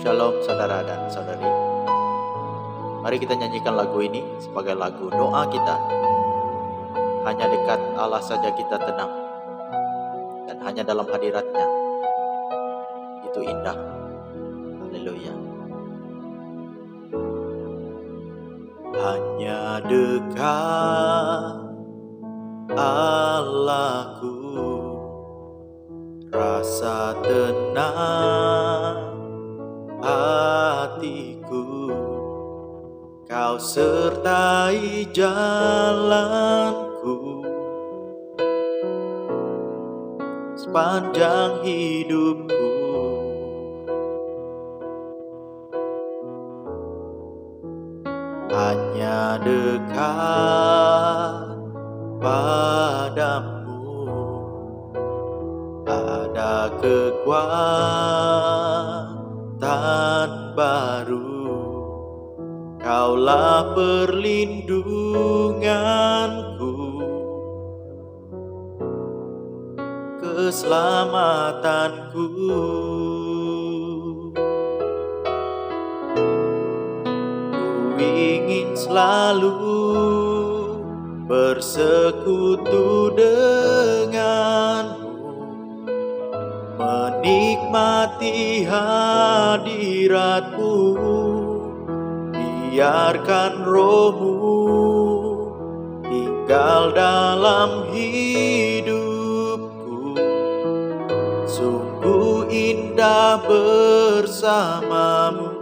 Shalom saudara dan saudari. Mari kita nyanyikan lagu ini sebagai lagu doa kita. Hanya dekat Allah saja kita tenang, dan hanya dalam hadiratnya itu indah. Haleluya. Hanya dekat Allahku, rasa tenang hatiku, Kau sertai jalanku sepanjang hidupku. Hanya dekat padamu ada kekuatan baru. Kaulah perlindunganku, keselamatanku. Ku ingin selalu bersekutu denganmu, menikmati hadiratmu. Biarkan rohmu tinggal dalam hidupku. Sungguh indah bersamamu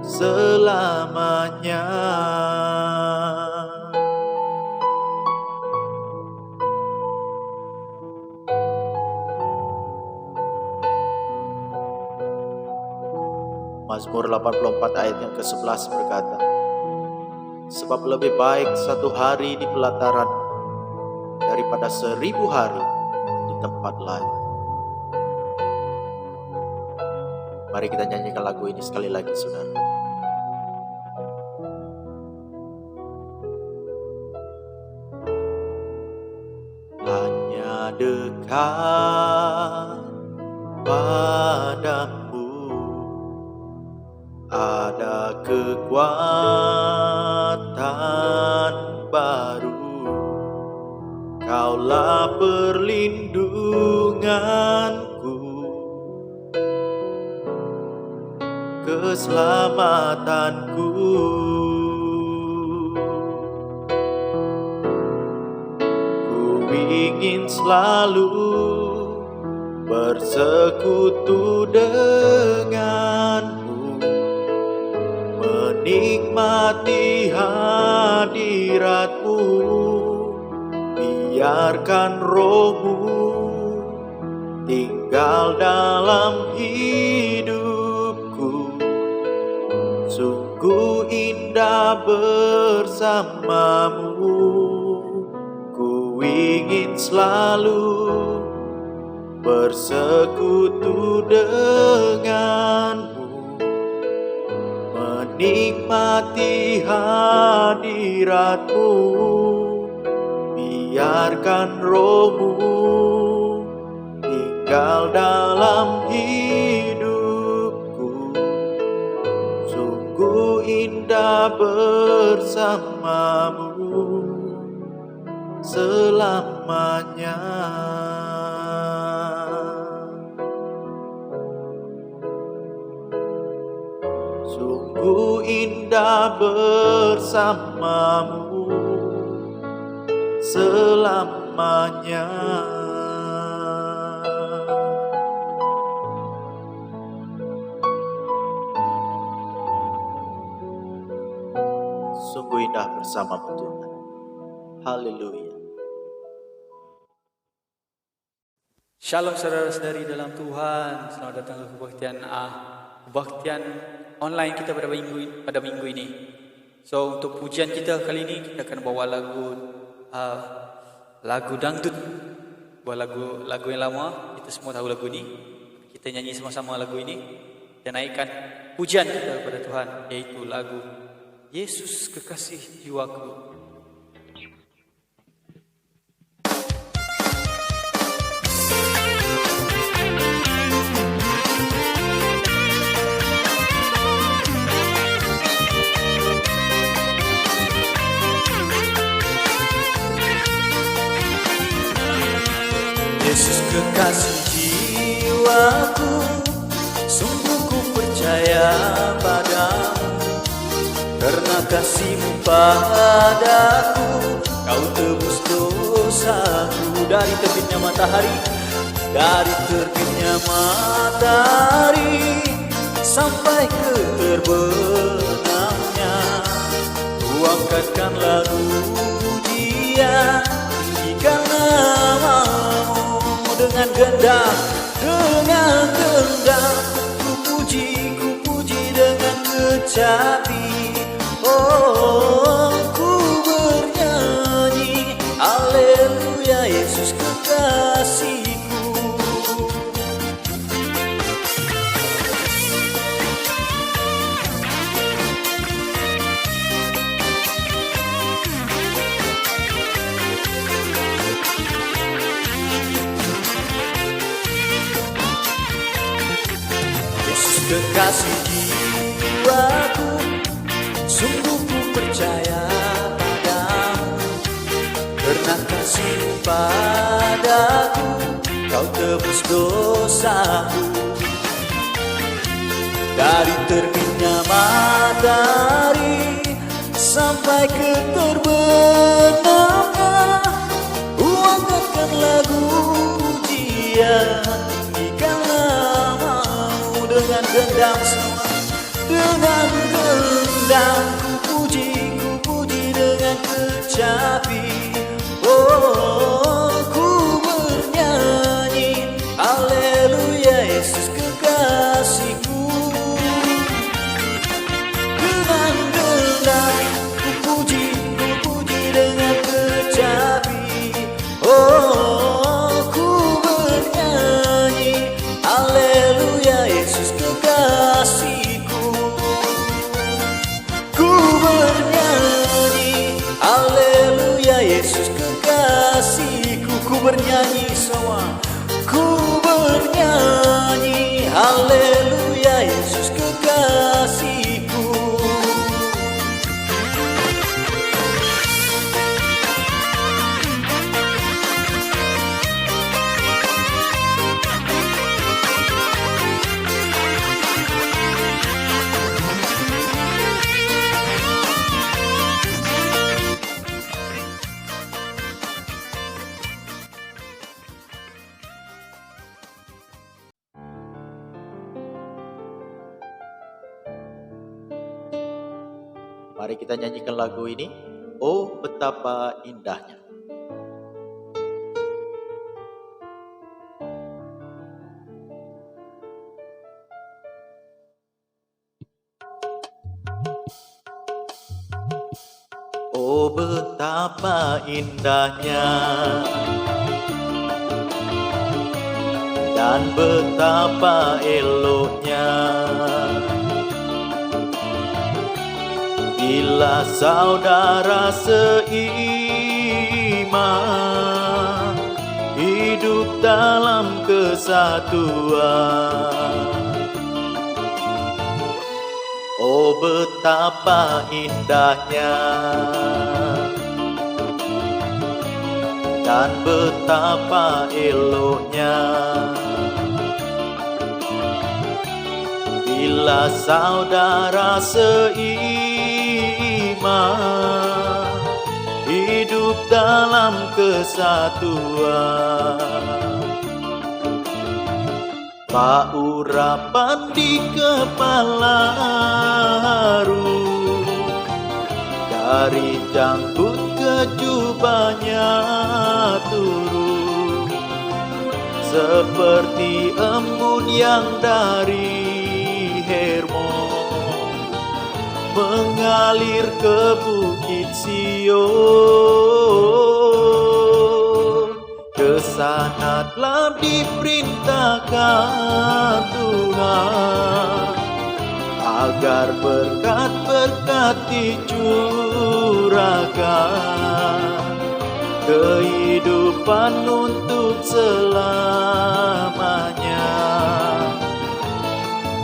selamanya. Mazmur 84 ayat yang ke-11 berkata, sebab lebih baik satu hari di pelataran daripada 1000 hari di tempat lain. Mari kita nyanyikan lagu ini sekali lagi, saudara. Hanya dekat padamu ada kekuatan baru. Kaulah perlindunganku, keselamatanku. Ku ingin selalu bersekutu denganmu, menikmati hadiratmu. Biarkan rohmu tinggal dalam hidupku. Sungguh indah bersamamu. Ku ingin selalu bersekutu denganmu, menikmati hadiratmu. Biarkan rohmu tinggal dalam hidupku. Sungguh indah bersamamu selamanya. Sungguh indah bersamamu selamanya. Sungguh indah bersamamu Tuhan. Haleluya. Shalom saudara-saudari dalam Tuhan. Selamat datang ke kebaktian online kita pada minggu ini. So untuk pujian kita kali ini kita akan bawa lagu dangdut. Buat lagu yang lama, kita semua tahu lagu ini. Kita nyanyi sama-sama lagu ini dan naikkan pujian kita kepada Tuhan, yaitu lagu Yesus Kekasih Jiwaku. kekasih jiwaku, sungguh ku percaya padamu. Karena kasih-Mu padaku, Kau tebus dosaku. Dari terbitnya matahari, dari terbitnya matahari sampai ke terbenamnya, ku angkatkan lagu pujian tinggikan nama-Mu. Dengan gendang, ku puji dengan kecapi. Oh, ku bernyanyi, haleluya Yesus kekasihku. Yesus kekasih jiwaku, sungguh ku percaya padamu. Karena kasih-Mu padaku, Kau tebus dosaku. Dari terbitnya matahari sampai ke terbenamnya, ku angkatkan lagu pujian tinggikan nama-Mu. Dengan gendang semua, dengan gendang ku puji dengan kecapi. Oh, ku bernyanyi, haleluya Yesus kekasihku. Dengan gendang ku puji dengan kecapi. Oh, ku bernyanyi, haleluya Yesus kekasihku. Ku bernyanyi, haleluya Yesus kekasihku. Ku bernyanyi semua, ku bernyanyi, haleluya Yesus kekasihku. Mari kita nyanyikan lagu ini. Oh, betapa indahnya. Oh, betapa indahnya dan betapa eloknya bila saudara seiman hidup dalam kesatuan. Oh, betapa indahnya dan betapa eloknya bila saudara seiman hidup dalam kesatuan. Paurapan di kepala haru, dari janggut ke jubahnya turun, seperti embun yang dari Hermon mengalir ke bukit Sion. Kesana telah diperintahkan Tuhan agar berkat-berkat dicurahkan, kehidupan untuk selamanya.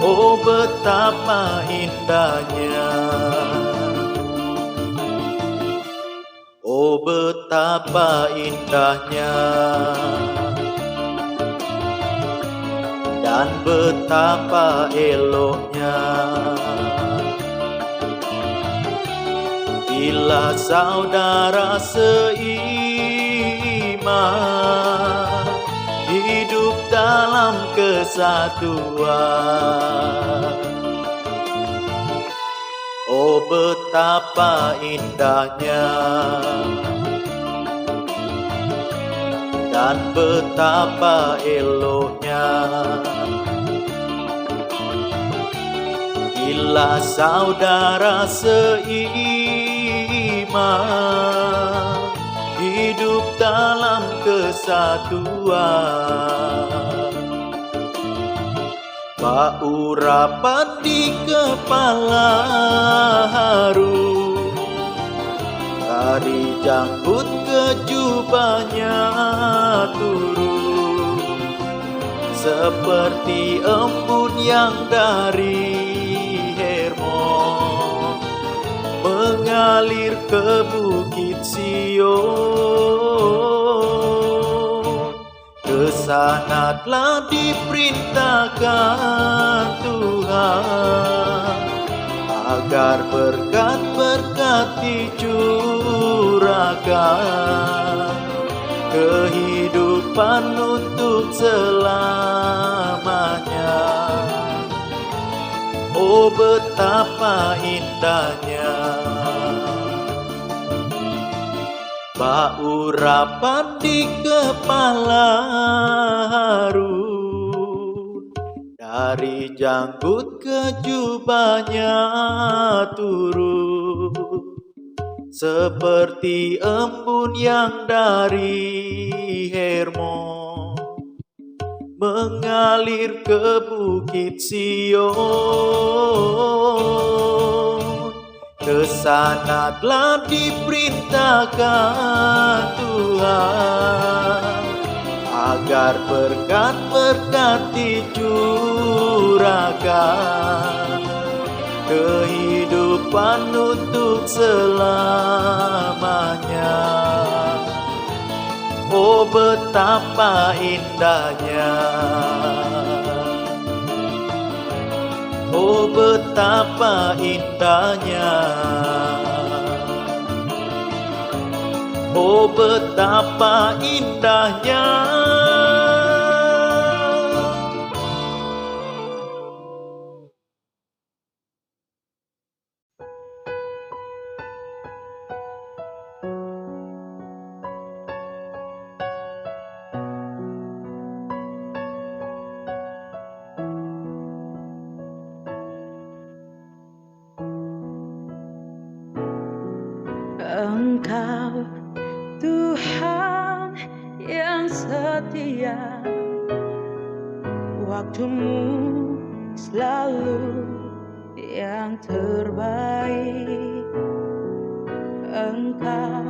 Oh, betapa indahnya, oh betapa indahnya dan betapa eloknya bila saudara seiman hidup dalam kesatuan. Oh, betapa indahnya dan betapa eloknya bila saudara seiman hidup dalam kesatuan. Bau rapat di kepala harum, tari janggut ke jubahnya turun, seperti embun yang dari Hermon mengalir ke bukit Sion. Kesana telah diperintahkan Tuhan agar berkat-berkat dicurahkan, kehidupan untuk selamanya. Oh, betapa indahnya bau rapat di kepala Harun, dari janggut ke jubahnya turun, seperti embun yang dari Hermon mengalir ke bukit Sion. Kesana telah diperintahkan Tuhan agar berkat-berkat dicurahkan, kehidupan untuk selamanya. Oh, betapa indahnya, oh betapa indahnya, oh betapa indahnya. Engkau Tuhan yang setia, waktumu selalu yang terbaik. Engkau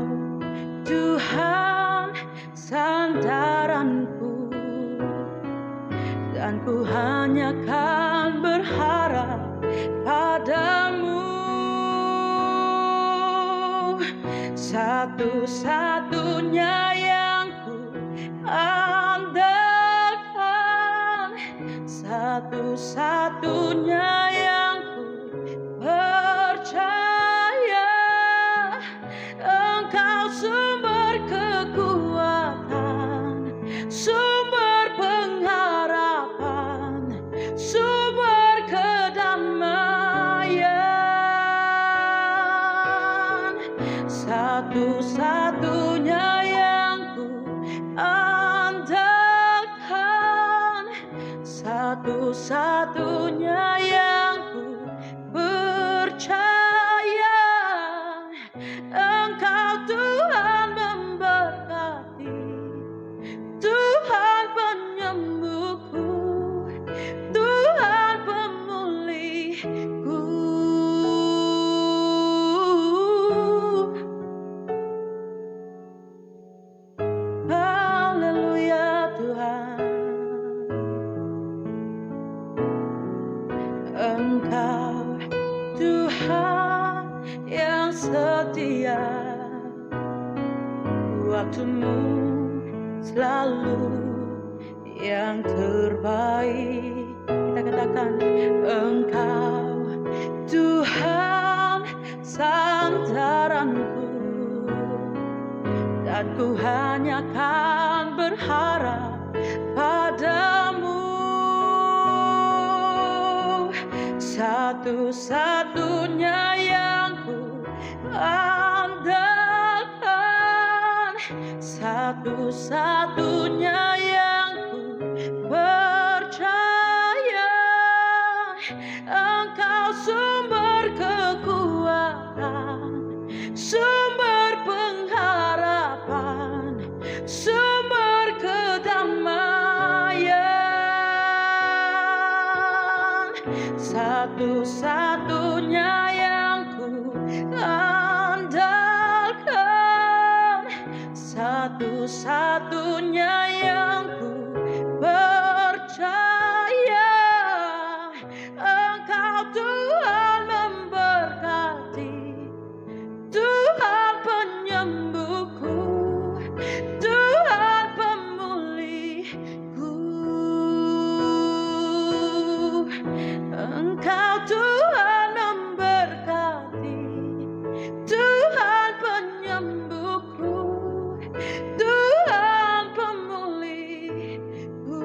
Tuhan sandaranku, dan ku hanya kan berharap padamu. Satu-satunya yang ku andalkan, satu-satunya yang ku percaya. Engkau sumber kekuatan, sumber pengharapan, sumber kedamaian. Satu-satunya yang ku andalkan, satu-satunya yang ku percaya. Engkau Tuhan memberkati, Tuhan penyembuhku, Tuhan pemulihku. Haleluya Tuhan. Engkau Tuhan yang setia, waktumu selalu yang terbaik. Kita katakan, Engkau Tuhan sandaranku, dan ku hanya kan berharap padamu. Satu-satunya yang ku andalkan, satu-satunya yang ku percaya. Engkau sumber kekuatan, sumber pengharapan, sumber kedamaian. Satu-satunya yang ku andalkan, satu-satunya yang ku percaya. Engkau Tuhan memberkati, Tuhan penyembuhku, Tuhan pemulihku. Engkau Tuhan memberkati, Tuhan penyembuhku, Tuhan pemulihku.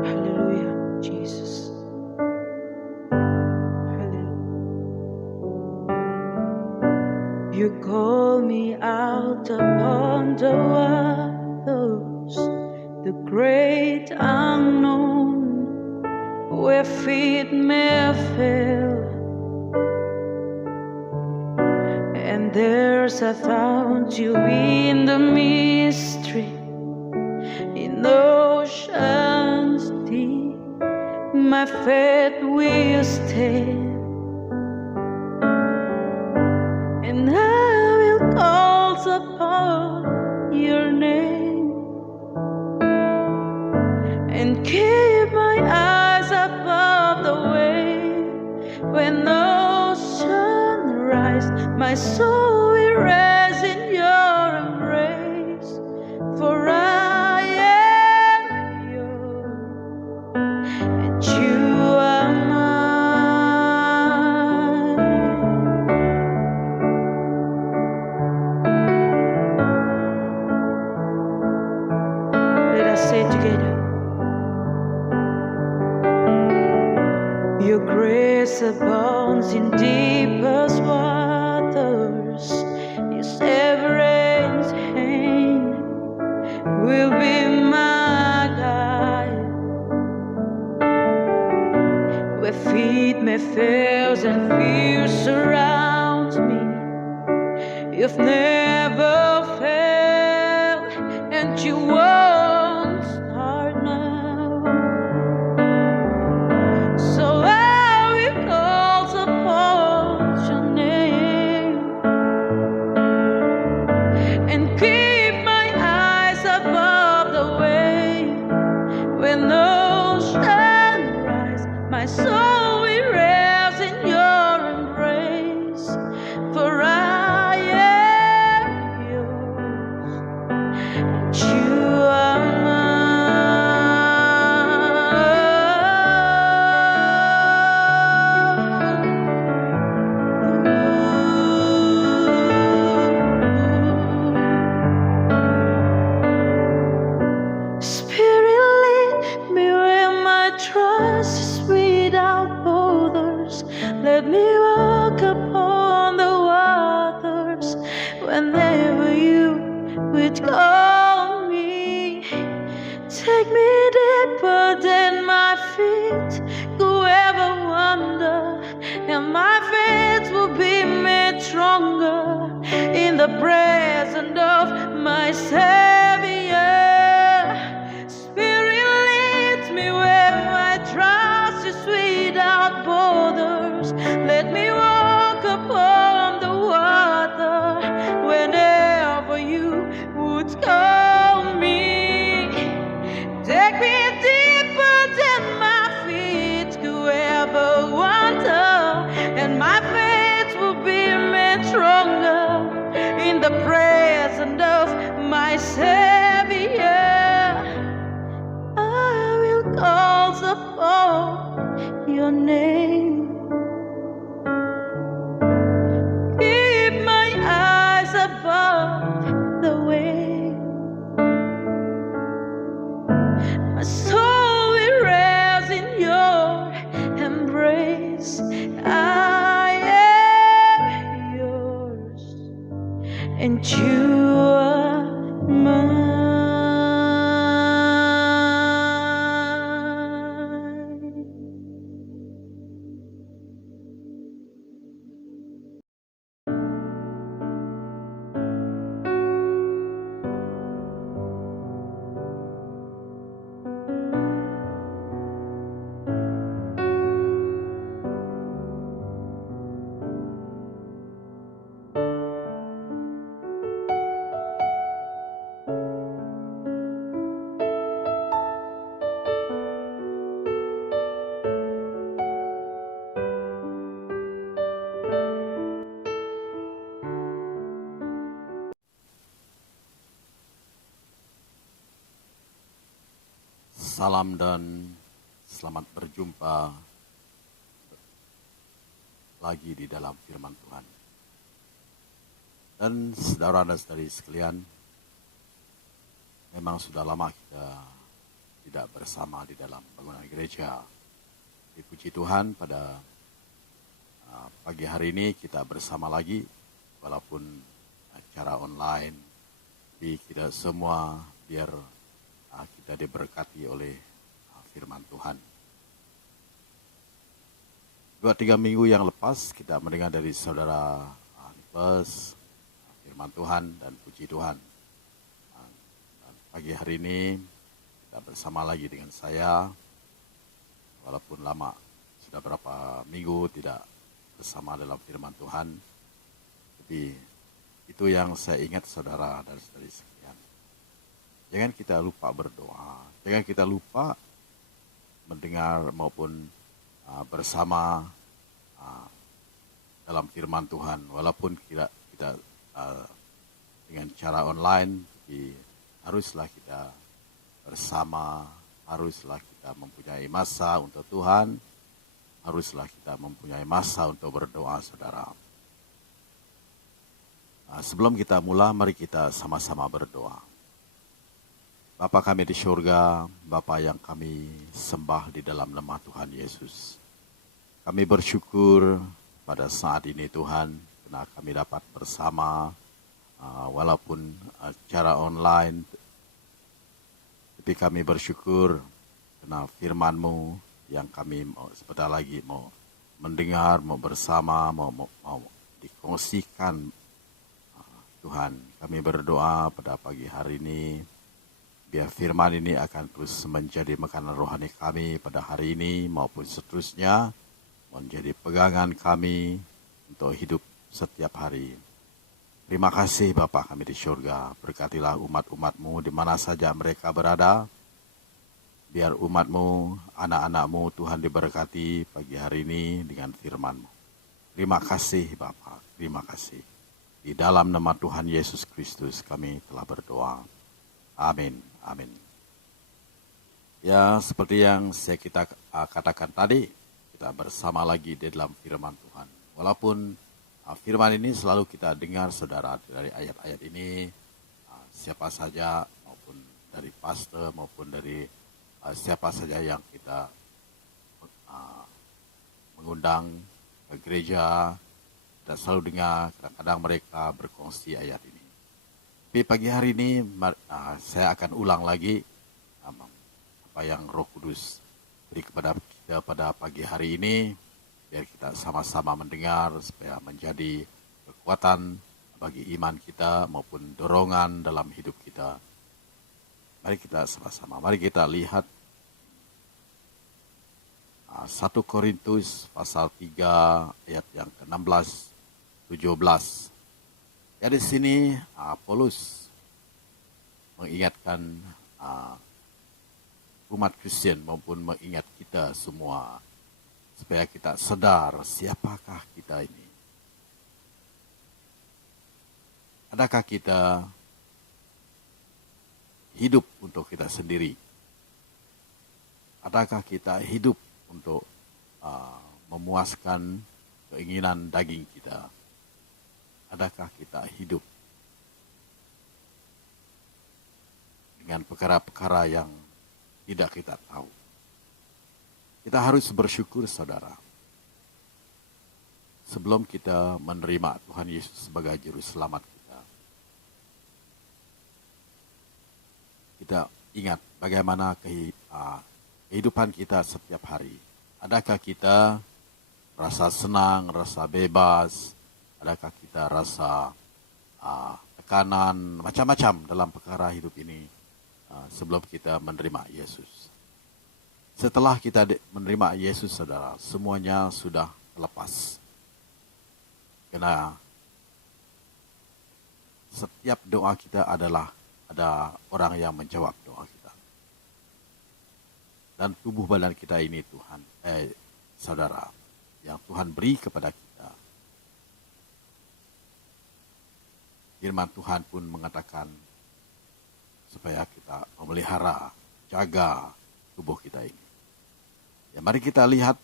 Hallelujah, Jesus. Hallelujah. You call me out upon the waters, the great unknown, where feet may fail. And there's I found you in the mystery, in oceans deep. My faith will stand, and I will call upon your name, and keep my eyes above the wave. When ocean rise, my soul will rest in your embrace. For I am yours, and you are mine. Let us say together, your grace abounds in deepest waters. Your sovereign hand will be my guide. Where feet may fail and fear surrounds me, you've never failed, and you won't start now. So I will call upon your name, and keep my eyes above the wave. When ocean rise, my soul will rest in your embrace. For I am yours, and you are mine. Spirit, lead me where my trust is without borders. Let me walk upon the waters whenever you would call me. Take me deeper than my feet could ever wander, and my faith will be made stronger in the presence of my Savior. Spirit leads me where my trust is without borders. Let me walk upon call your name. Keep my eyes above the waves. My soul will rest in your embrace. I am yours, and you are mine. Salam dan selamat berjumpa lagi di dalam firman Tuhan. Dan saudara dan saudari sekalian, memang sudah lama kita tidak bersama di dalam bangunan gereja. Dipuji Tuhan, pada pagi hari ini kita bersama lagi, walaupun secara online. Tapi kita semua biar kita diberkati oleh firman Tuhan. 2-3 minggu yang lepas kita mendengar dari saudara Nicholas firman Tuhan dan puji Tuhan. Dan pagi hari ini kita bersama lagi dengan saya, walaupun lama, sudah berapa minggu tidak bersama dalam firman Tuhan. Tapi itu yang saya ingat saudara dan saudari sekalian. Jangan kita lupa berdoa. Jangan kita lupa mendengar maupun bersama dalam firman Tuhan. Walaupun kita dengan cara online, tapi haruslah kita bersama, haruslah kita mempunyai masa untuk Tuhan, haruslah kita mempunyai masa untuk berdoa, saudara. Sebelum kita mulai, mari kita sama-sama berdoa. Bapa kami di surga, Bapa yang kami sembah di dalam nama Tuhan Yesus. Kami bersyukur pada saat ini Tuhan, karena kami dapat bersama, walaupun secara online. Tapi kami bersyukur karena firman-Mu yang kami sebentar lagi mau mendengar, mau bersama, mau dikongsikan. Tuhan, kami berdoa pada pagi hari ini, biar firman ini akan terus menjadi makanan rohani kami pada hari ini maupun seterusnya, menjadi pegangan kami untuk hidup setiap hari. Terima kasih Bapa kami di surga, berkatilah umat-umat-Mu di mana saja mereka berada. Biar umat-Mu, anak-anak-Mu Tuhan diberkati pagi hari ini dengan firman-Mu. Terima kasih Bapa, terima kasih. Di dalam nama Tuhan Yesus Kristus kami telah berdoa. Amin. Amin. Ya, seperti yang kita katakan tadi, kita bersama lagi di dalam firman Tuhan. Walaupun firman ini selalu kita dengar, saudara, dari ayat-ayat ini, siapa saja, maupun dari pastor, maupun dari siapa saja yang kita mengundang ke gereja, kita selalu dengar, kadang-kadang mereka berkongsi ayat ini. Tapi pagi hari ini saya akan ulang lagi apa yang Roh Kudus beri kepada kita pada pagi hari ini, biar kita sama-sama mendengar supaya menjadi kekuatan bagi iman kita maupun dorongan dalam hidup kita. Mari kita sama-sama, mari kita lihat 1 Korintus pasal 3 ayat yang ke-16, 17. Ya, di sini Paulus mengingatkan umat Kristen maupun mengingat kita semua supaya kita sadar siapakah kita ini. Adakah kita hidup untuk kita sendiri? Adakah kita hidup untuk memuaskan keinginan daging kita? Adakah kita hidup dengan perkara-perkara yang tidak kita tahu? Kita harus bersyukur, saudara. Sebelum kita menerima Tuhan Yesus sebagai Juru Selamat kita ingat bagaimana kehidupan kita setiap hari. Adakah kita rasa senang, rasa bebas? Adakah kita rasa tekanan, macam-macam dalam perkara hidup ini sebelum kita menerima Yesus? Setelah kita menerima Yesus, saudara, semuanya sudah lepas. Karena setiap doa kita adalah ada orang yang menjawab doa kita. Dan tubuh badan kita ini Tuhan, saudara, yang Tuhan beri kepada kita. Firman Tuhan pun mengatakan supaya kita memelihara, jaga tubuh kita ini. Ya, mari kita lihat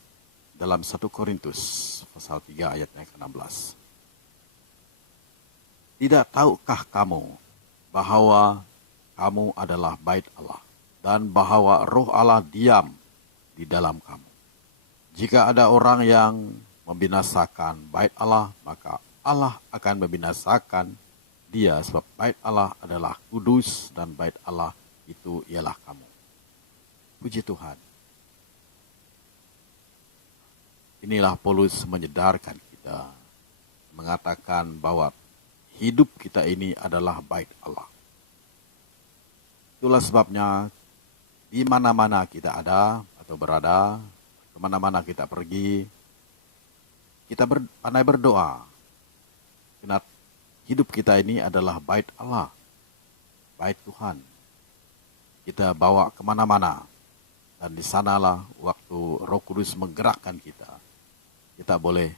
dalam 1 Korintus pasal 3 ayat yang ke-16. Tidak tahukah kamu bahwa kamu adalah bait Allah dan bahwa Roh Allah diam di dalam kamu? Jika ada orang yang membinasakan bait Allah, maka Allah akan membinasakan dia, sebab bait Allah adalah kudus dan bait Allah itu ialah kamu. Puji Tuhan. Inilah Paulus menyedarkan kita, mengatakan bahwa hidup kita ini adalah bait Allah. Itulah sebabnya di mana-mana kita ada atau berada, kemana-mana kita pergi, kita pandai berdoa. Karena hidup kita ini adalah bait Allah, bait Tuhan. Kita bawa kemana-mana, dan di sanalah waktu Roh Kudus menggerakkan kita boleh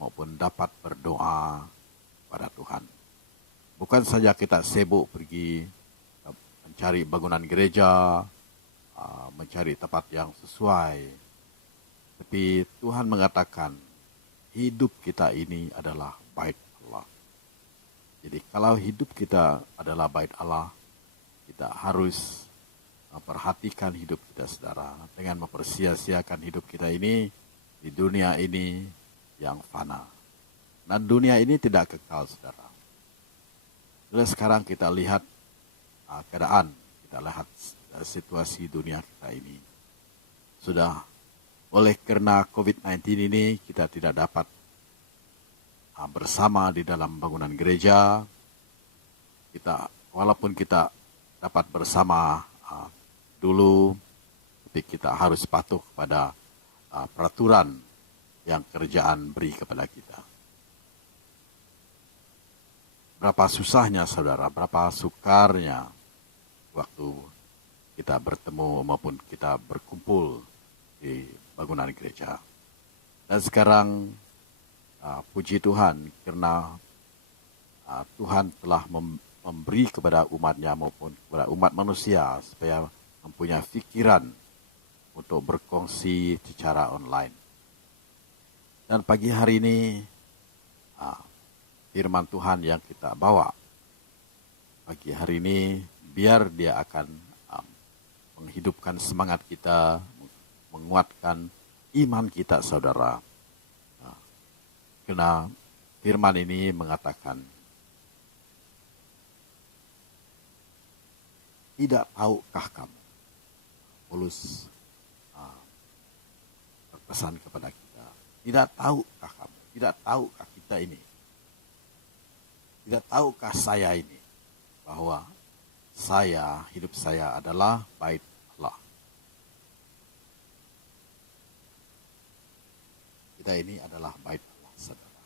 maupun dapat berdoa pada Tuhan. Bukan saja kita sibuk pergi mencari bangunan gereja, mencari tempat yang sesuai, tapi Tuhan mengatakan hidup kita ini adalah bait Allah. Jadi kalau hidup kita adalah bait Allah, kita harus memperhatikan hidup kita, saudara, dengan mempersia-siakan hidup kita ini di dunia ini yang fana. Nah, dunia ini tidak kekal, saudara. Jadi sekarang kita lihat keadaan, kita lihat situasi dunia kita ini. Sudah oleh karena COVID-19 ini kita tidak dapat bersama di dalam bangunan gereja. Walaupun kita dapat bersama dulu, tapi kita harus patuh kepada peraturan yang kerjaan beri kepada kita. Berapa susahnya, saudara, berapa sukarnya waktu kita bertemu maupun kita berkumpul di bangunan gereja. Dan sekarang puji Tuhan karena Tuhan telah memberi kepada umatnya maupun kepada umat manusia supaya mempunyai pikiran untuk berkongsi secara online. Dan pagi hari ini firman Tuhan yang kita bawa pagi hari ini, biar dia akan menghidupkan semangat kita, menguatkan iman kita, saudara. Karena firman ini mengatakan, tidak tahukah kamu? Paulus berpesan kepada kita, tidak tahukah kamu? Tidak tahukah kita ini? Tidak tahukah saya ini? Bahwa hidup saya adalah bait Allah. Kita ini adalah bait Allah, saudara.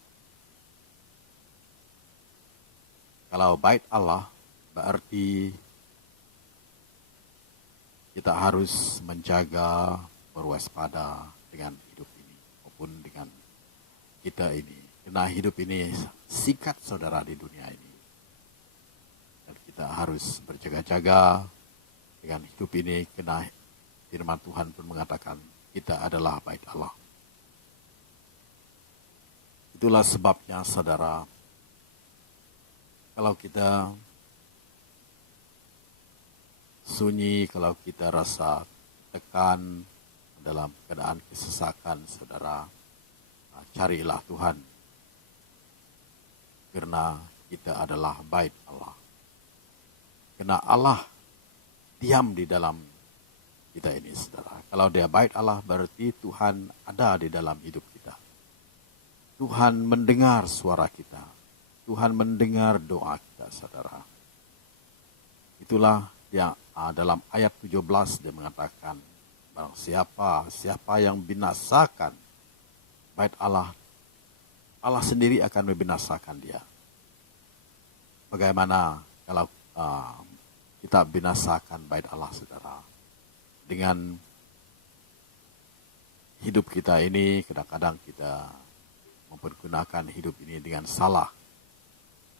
Kalau bait Allah berarti kita harus menjaga, berwaspada dengan hidup ini maupun dengan kita ini. Karena hidup ini singkat, saudara, di dunia ini. Dan kita harus berjaga-jaga dengan hidup ini, karena firman Tuhan pun mengatakan kita adalah bait Allah. Itulah sebabnya saudara, kalau kita sunyi, kalau kita rasa tekan dalam keadaan kesesakan, saudara, carilah Tuhan. Karena kita adalah bait Allah. Karena Allah diam di dalam kita ini, saudara. Kalau dia bait Allah, berarti Tuhan ada di dalam hidup kita. Tuhan mendengar suara kita. Tuhan mendengar doa kita, saudara. Itulah yang dalam ayat 17 dia mengatakan, barang siapa yang binasakan bait Allah, Allah sendiri akan membinasakan dia. Bagaimana kalau kita binasakan bait Allah, saudara? Dengan hidup kita ini, kadang-kadang kita mempergunakan hidup ini dengan salah.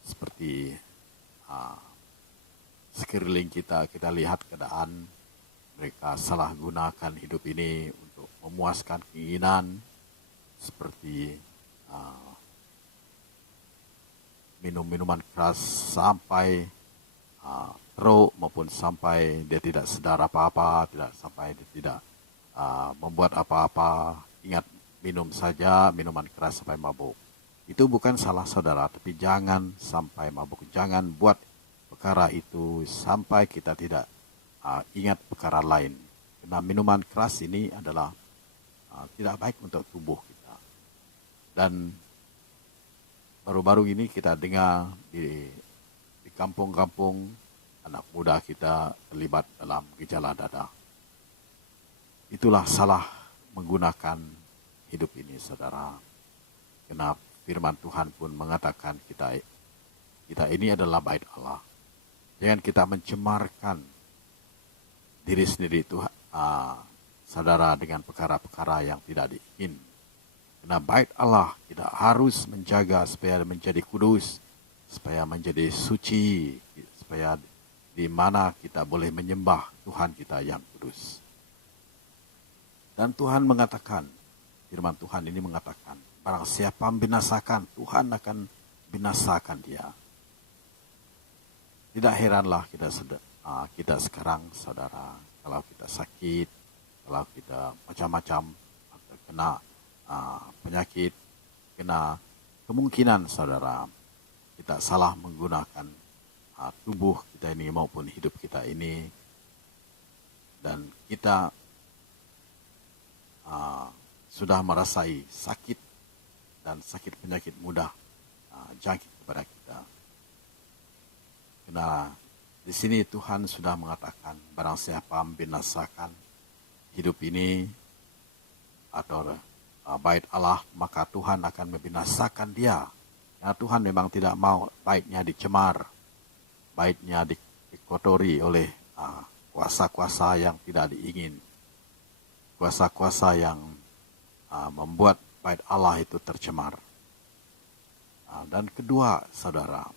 Seperti sekeliling kita lihat keadaan mereka salah gunakan hidup ini untuk memuaskan keinginan, seperti minum-minuman keras sampai teruk, maupun sampai dia tidak sedar apa-apa, sampai dia tidak membuat apa-apa, ingat minum saja minuman keras sampai mabuk. Itu bukan salah saudara, tapi jangan sampai mabuk, jangan buat perkara itu sampai kita tidak ingat perkara lain. Karena minuman keras ini adalah tidak baik untuk tubuh kita. Dan baru-baru ini kita dengar di kampung-kampung anak muda kita terlibat dalam gejala dada. Itulah salah menggunakan hidup ini, saudara. Karena firman Tuhan pun mengatakan kita ini adalah bait Allah. Jangan kita mencemarkan diri sendiri Tuhan, saudara, dengan perkara-perkara yang tidak diingin. Karena bait Allah kita harus menjaga supaya menjadi kudus, supaya menjadi suci, supaya di mana kita boleh menyembah Tuhan kita yang kudus. Dan Tuhan mengatakan, firman Tuhan ini mengatakan, barang siapa membinasakan, Tuhan akan binasakan dia. Tidak heranlah kita sekarang, saudara, kalau kita sakit, kalau kita macam-macam, kena penyakit, kena kemungkinan, saudara, kita salah menggunakan tubuh kita ini maupun hidup kita ini, dan kita sudah merasai sakit dan sakit penyakit mudah jangkit kepada kita. Karena di sini Tuhan sudah mengatakan, barang siapa membinasakan hidup ini atau bait Allah, maka Tuhan akan membinasakan dia. Karena Tuhan memang tidak mau baitnya dicemar, baitnya dikotori oleh kuasa-kuasa yang tidak diingin, kuasa-kuasa yang membuat bait Allah itu tercemar. Dan kedua, saudara,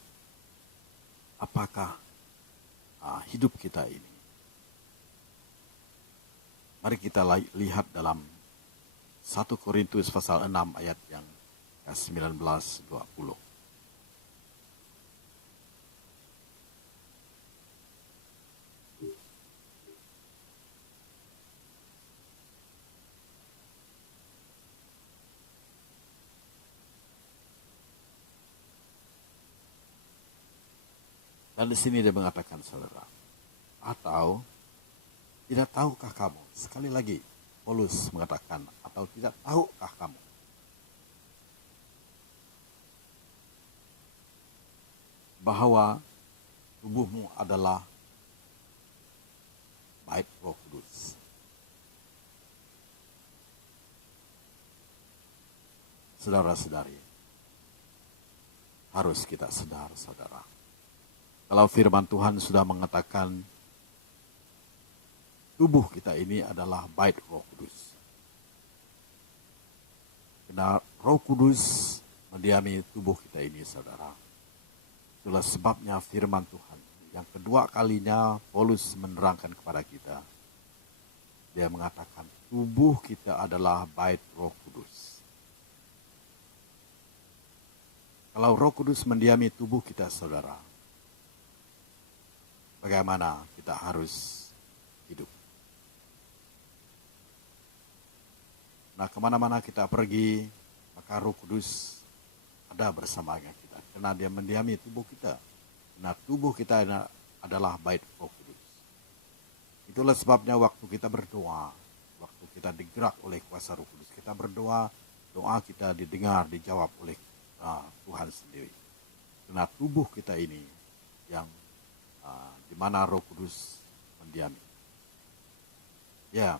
apakah hidup kita ini? Mari kita lihat dalam 1 Korintus pasal 6 ayat yang ke-19-20. Dan di sini dia mengatakan, saudara, atau tidak tahukah kamu? Sekali lagi, Paulus mengatakan, atau tidak tahukah kamu? Bahwa tubuhmu adalah bait Roh Kudus. Saudara-saudari, harus kita sadar, saudara. Kalau firman Tuhan sudah mengatakan tubuh kita ini adalah bait Roh Kudus. Karena Roh Kudus mendiami tubuh kita ini, saudara. Itulah sebabnya firman Tuhan yang kedua kalinya Paulus menerangkan kepada kita dia mengatakan tubuh kita adalah bait Roh Kudus. Kalau Roh Kudus mendiami tubuh kita, saudara, bagaimana kita harus hidup? Nah, kemana-mana kita pergi, maka Roh Kudus ada bersama kita. Karena dia mendiami tubuh kita. Nah, tubuh kita adalah bait Roh Kudus. Itulah sebabnya waktu kita berdoa, waktu kita digerak oleh kuasa Roh Kudus, kita berdoa, doa kita didengar, dijawab oleh Tuhan sendiri. Karena tubuh kita ini yang di mana Roh Kudus mendiami. Ya,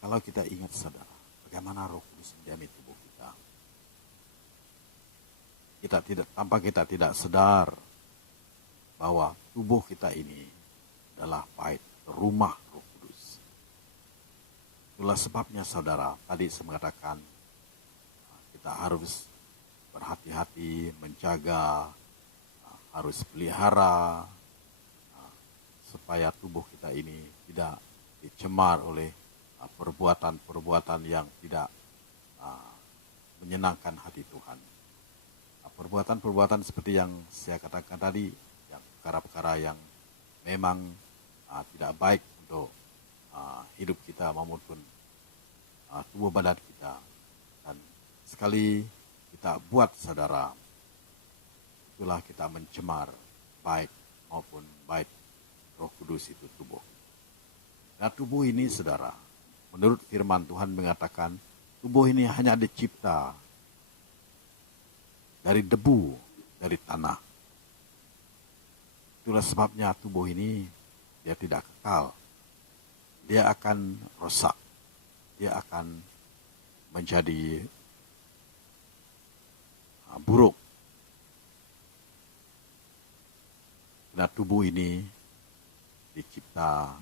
kalau kita ingat, saudara, bagaimana Roh Kudus mendiami tubuh kita. Tanpa kita tidak sadar bahwa tubuh kita ini adalah bait rumah Roh Kudus. Itulah sebabnya, saudara, tadi saya mengatakan kita harus berhati-hati, menjaga, harus pelihara supaya tubuh kita ini tidak dicemar oleh perbuatan-perbuatan yang tidak menyenangkan hati Tuhan. Perbuatan-perbuatan seperti yang saya katakan tadi, yang perkara-perkara yang memang tidak baik untuk hidup kita maupun tubuh badan kita. Dan sekali kita buat, saudara, itulah kita mencemar baik maupun baik Roh Kudus itu tubuh. Nah, tubuh ini, saudara, menurut firman Tuhan mengatakan tubuh ini hanya dicipta dari debu, dari tanah. Itulah sebabnya tubuh ini dia tidak kekal. Dia akan rosak. Dia akan menjadi buruk. Karena tubuh ini dicipta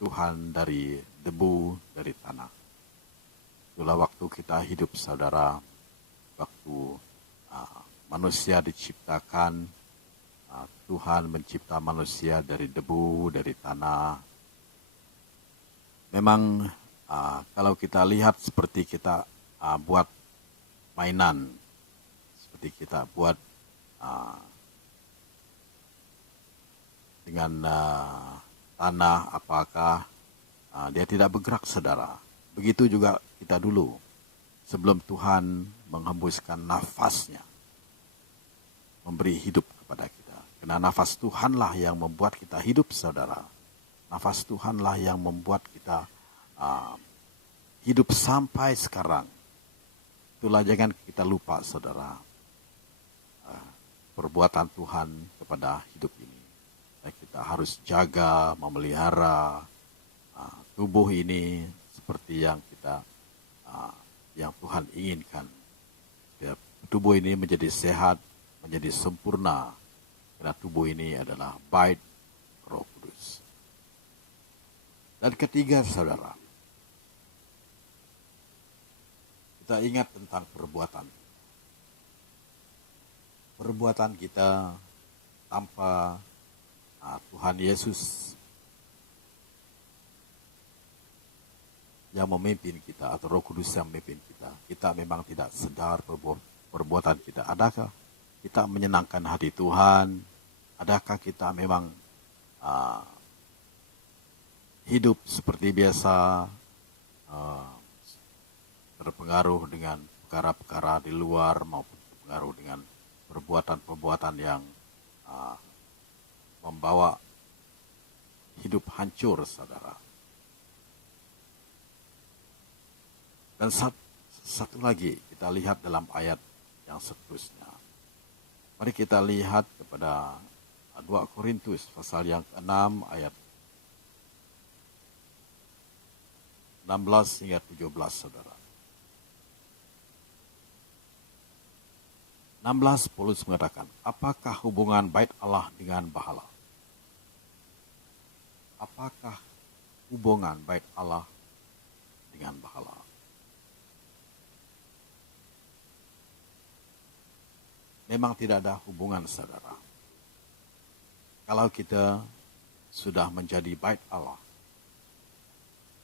Tuhan dari debu, dari tanah. Itulah waktu kita hidup, saudara, waktu manusia diciptakan, Tuhan mencipta manusia dari debu, dari tanah. Memang kalau kita lihat seperti kita buat mainan, seperti kita buat dengan tanah, apakah dia tidak bergerak, saudara. Begitu juga kita dulu, sebelum Tuhan menghembuskan nafasnya, memberi hidup kepada kita. Karena nafas Tuhanlah yang membuat kita hidup, saudara. Nafas Tuhanlah yang membuat kita hidup sampai sekarang. Itulah jangan kita lupa, saudara, perbuatan Tuhan kepada hidup ini. Dan kita harus jaga, memelihara tubuh ini seperti yang yang Tuhan inginkan. Ya, tubuh ini menjadi sehat, menjadi sempurna, karena tubuh ini adalah bait Roh Kudus. Dan ketiga, saudara, kita ingat tentang perbuatan. Perbuatan kita tanpa Tuhan Yesus yang memimpin kita, atau Roh Kudus yang memimpin kita, kita memang tidak sadar perbuatan kita. Adakah kita menyenangkan hati Tuhan? Adakah kita memang hidup seperti biasa, terpengaruh dengan perkara-perkara di luar maupun terpengaruh dengan perbuatan-perbuatan yang membawa hidup hancur, saudara. Dan satu lagi kita lihat dalam ayat yang seterusnya. Mari kita lihat kepada 2 Korintus pasal yang ke-6 ayat 16 hingga 17, saudara. 16 Paulus mengatakan, apakah hubungan bait Allah dengan bahala? Apakah hubungan bait Allah dengan bahala? Memang tidak ada hubungan, saudara. kalau kita sudah menjadi bait Allah,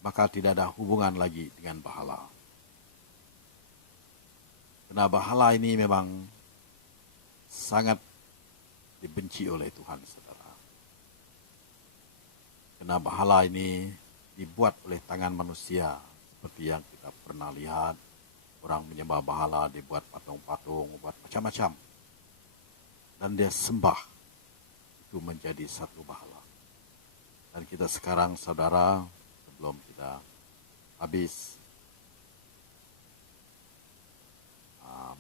maka tidak ada hubungan lagi dengan bahala. Karena bahala ini memang sangat dibenci oleh Tuhan, saudara. Karena bahala ini dibuat oleh tangan manusia, seperti yang kita pernah lihat. Orang menyembah bahala, dibuat patung-patung, buat macam-macam. Dan dia sembah, itu menjadi satu bahala. Dan kita sekarang, saudara, sebelum kita habis,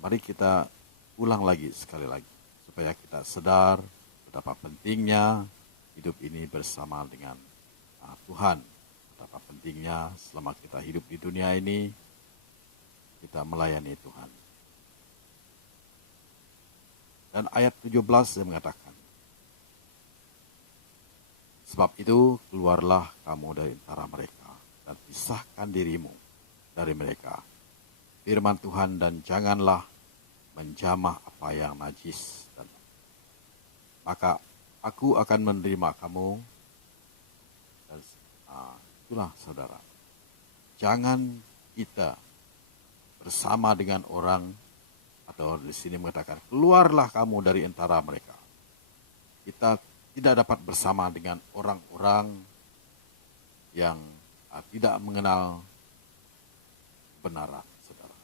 mari kita ulang lagi sekali lagi, supaya kita sadar betapa pentingnya hidup ini bersama dengan Tuhan. Betapa pentingnya selama kita hidup di dunia ini, kita melayani Tuhan. Dan ayat 17 yang mengatakan, sebab itu keluarlah kamu dari antara mereka dan pisahkan dirimu dari mereka. Firman Tuhan, dan janganlah menjamah apa yang najis. Dan maka aku akan menerima kamu. Dan, itulah saudara. Jangan kita bersama dengan orang, atau di sini mengatakan, keluarlah kamu dari antara mereka. Kita tidak dapat bersama dengan orang-orang yang tidak mengenal kebenaran, saudara.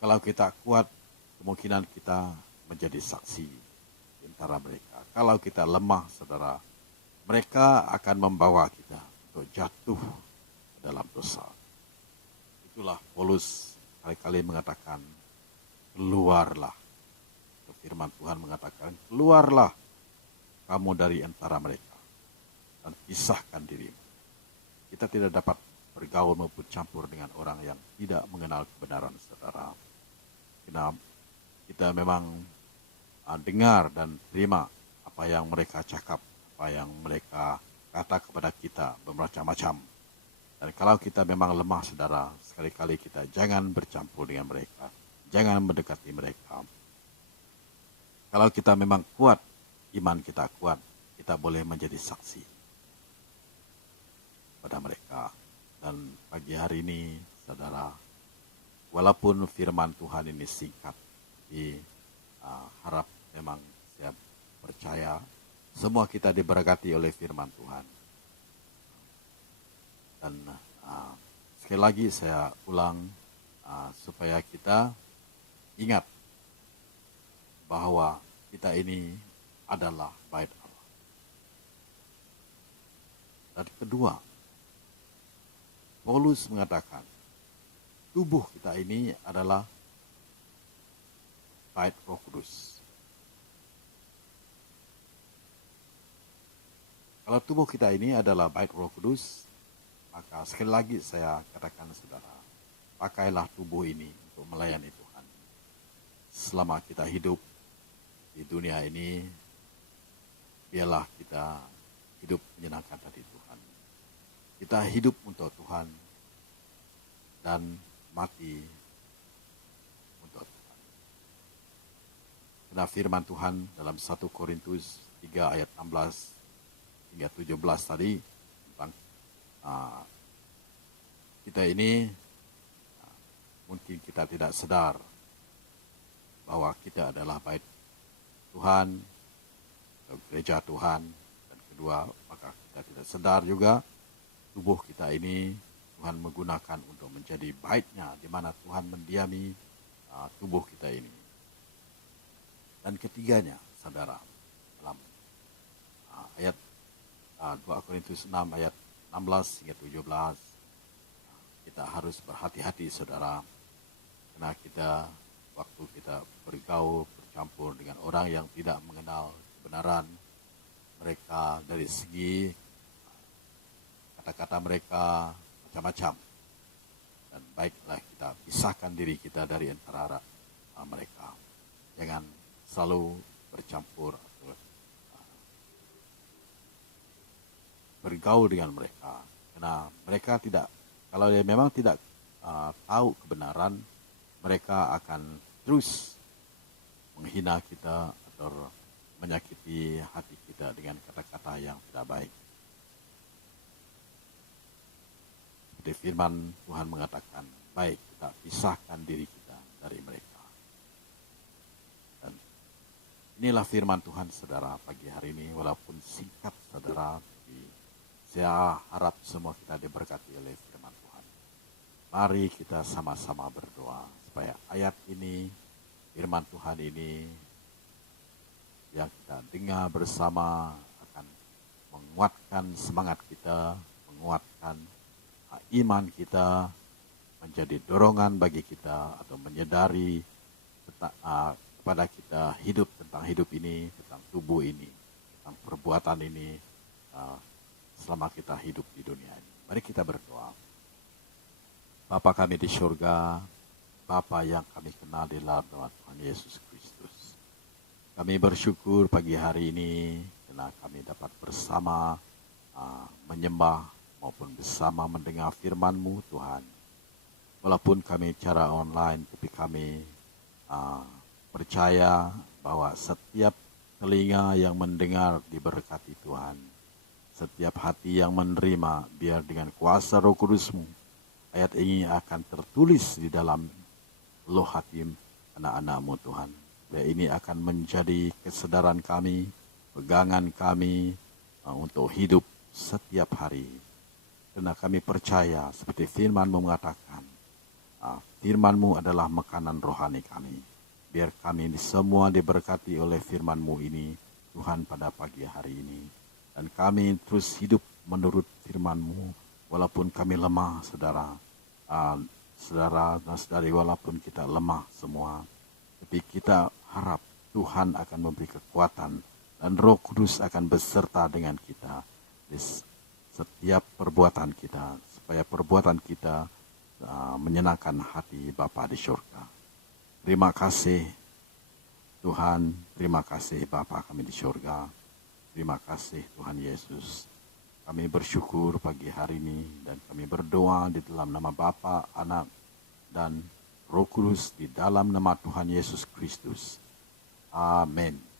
Kalau kita kuat, kemungkinan kita menjadi saksi di antara mereka. Kalau kita lemah, saudara, mereka akan membawa kita untuk jatuh dalam dosa. Itulah Paulus kali-kali mengatakan, keluarlah. Firman Tuhan mengatakan, keluarlah kamu dari antara mereka dan pisahkan dirimu. Kita tidak dapat bergaul maupun campur dengan orang yang tidak mengenal kebenaran, saudara. Kita memang dengar dan terima apa yang mereka cakap, apa yang mereka kata kepada kita bermacam-macam. Dan kalau kita memang lemah, saudara, sekali-kali kita jangan bercampur dengan mereka. Jangan mendekati mereka. Kalau kita memang kuat, iman kita kuat, kita boleh menjadi saksi pada mereka. Dan pagi hari ini, saudara, walaupun firman Tuhan ini singkat, harap memang saya percaya semua kita diberkati oleh firman Tuhan. Dan sekali lagi saya ulang, supaya kita ingat bahwa kita ini adalah bait Allah. Dan kedua, Paulus mengatakan, tubuh kita ini adalah bait Roh Kudus. Kalau tubuh kita ini adalah bait Roh Kudus, maka sekali lagi saya katakan, saudara, pakailah tubuh ini untuk melayani Tuhan. Selama kita hidup di dunia ini, biarlah kita hidup menyenangkan hati Tuhan. Kita hidup untuk Tuhan dan mati untuk Tuhan. Karena firman Tuhan dalam 1 Korintus 3 ayat 16 hingga 17 tadi, tentang kita ini mungkin kita tidak sadar bahwa kita adalah bait Tuhan, gereja Tuhan. Dan kedua, maka kita tidak sadar juga tubuh kita ini Tuhan menggunakan untuk menjadi baitnya, di mana Tuhan mendiami tubuh kita ini. Dan ketiganya, saudara, dalam ayat 2 Korintus 6 ayat 16 hingga 17, kita harus berhati-hati, saudara, karena kita waktu kita bergaul, bercampur dengan orang yang tidak mengenal kebenaran mereka, dari segi kata-kata mereka macam-macam. Dan baiklah kita pisahkan diri kita dari antara mereka. Jangan selalu bercampur atau bergaul dengan mereka. Karena mereka tidak, kalau dia memang tidak tahu kebenaran, mereka akan terus menghina kita atau menyakiti hati kita dengan kata-kata yang tidak baik. Seperti firman Tuhan mengatakan, baik kita pisahkan diri kita dari mereka. Dan inilah firman Tuhan saudara pagi hari ini, walaupun singkat saudara, tapi saya harap semua kita diberkati oleh firman Tuhan. Mari kita sama-sama berdoa supaya ayat ini, firman Tuhan ini yang kita dengar bersama akan menguatkan semangat kita, menguatkan iman kita, menjadi dorongan bagi kita atau menyadari kepada kita hidup tentang hidup ini, tentang tubuh ini, tentang perbuatan ini selama kita hidup di dunia ini. Mari kita berdoa. Bapa kami di surga, Bapa yang kami kenal di dalam nama Tuhan Yesus Kristus. Kami bersyukur pagi hari ini karena kami dapat bersama menyembah maupun bersama mendengar firman-Mu Tuhan. Walaupun kami cara online, tapi kami percaya bahwa setiap telinga yang mendengar diberkati Tuhan. Setiap hati yang menerima, biar dengan kuasa Roh Kudus-Mu, ayat ini akan tertulis di dalam loh hati anak-anak-Mu Tuhan. Biar ini akan menjadi kesadaran kami, pegangan kami untuk hidup setiap hari. Karena kami percaya seperti firman-Mu mengatakan, firman-Mu adalah makanan rohani kami. Biar kami semua diberkati oleh firman-Mu ini, Tuhan, pada pagi hari ini. Dan kami terus hidup menurut firman-Mu, walaupun kami lemah, saudara. Saudara dan saudari, walaupun kita lemah semua, tapi kita harap Tuhan akan memberi kekuatan dan Roh Kudus akan beserta dengan kita di setiap perbuatan kita, supaya perbuatan kita menyenangkan hati Bapa di surga. Terima kasih Tuhan, terima kasih Bapa kami di surga. Terima kasih Tuhan Yesus. Kami bersyukur pagi hari ini dan kami berdoa di dalam nama Bapa, Anak, dan Roh Kudus di dalam nama Tuhan Yesus Kristus. Amin.